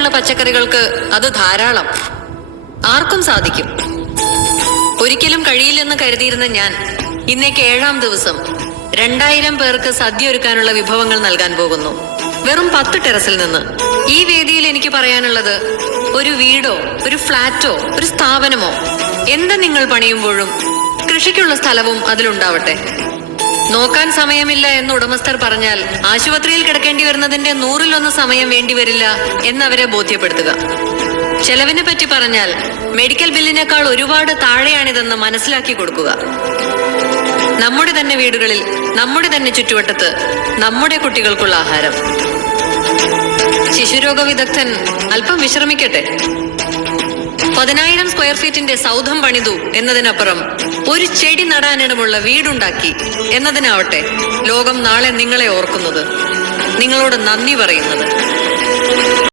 പോലെയുള്ള പച്ചക്കറികൾക്ക് അത് ധാരാളം. ആർക്കും സാധിക്കും. ഒരിക്കലും കഴിയില്ലെന്ന് കരുതിയിരുന്ന ഞാൻ ഇന്നേക്ക് 7-ാം ദിവസം 2000 പേർക്ക് സദ്യ ഒരുക്കാനുള്ള വിഭവങ്ങൾ നൽകാൻ പോകുന്നു. വെറും 10 ടെറസിൽ നിന്ന്. ഈ വേദിയിൽ എനിക്ക് പറയാനുള്ളത്, ഒരു വീടോ ഒരു ഫ്ലാറ്റോ ഒരു സ്ഥാപനമോ എന്ത് നിങ്ങൾ പണിയുമ്പോഴും കൃഷിക്കുള്ള സ്ഥലവും അതിലുണ്ടാവട്ടെ. നോക്കാൻ സമയമില്ല എന്ന് ഉടമസ്ഥർ പറഞ്ഞാൽ ആശുപത്രിയിൽ കിടക്കേണ്ടി വരുന്നതിന്റെ 100-ൽ 1 സമയം വേണ്ടിവരില്ല എന്നവരെ ബോധ്യപ്പെടുത്തുക. ചെലവിനെ പറ്റി പറഞ്ഞാൽ മെഡിക്കൽ ബില്ലിനേക്കാൾ ഒരുപാട് താഴെയാണിതെന്ന് മനസ്സിലാക്കി കൊടുക്കുക. നമ്മുടെ തന്നെ വീടുകളിൽ, നമ്മുടെ തന്നെ ചുറ്റുവട്ടത്ത് നമ്മുടെ കുട്ടികൾക്കുള്ള ആഹാരം. ശിശുരോഗ വിദഗ്ധൻ അല്പം വിശ്രമിക്കട്ടെ. 10,000 സ്ക്വയർ ഫീറ്റിന്റെ സൗധം പണിതു എന്നതിനപ്പുറം ഒരു ചെടി നടാനിടമുള്ള വീടുണ്ടാക്കി എന്നതിനാവട്ടെ ലോകം നാളെ നിങ്ങളെ ഓർക്കുന്നത്, നിങ്ങളോട് നന്ദി പറയുന്നത്.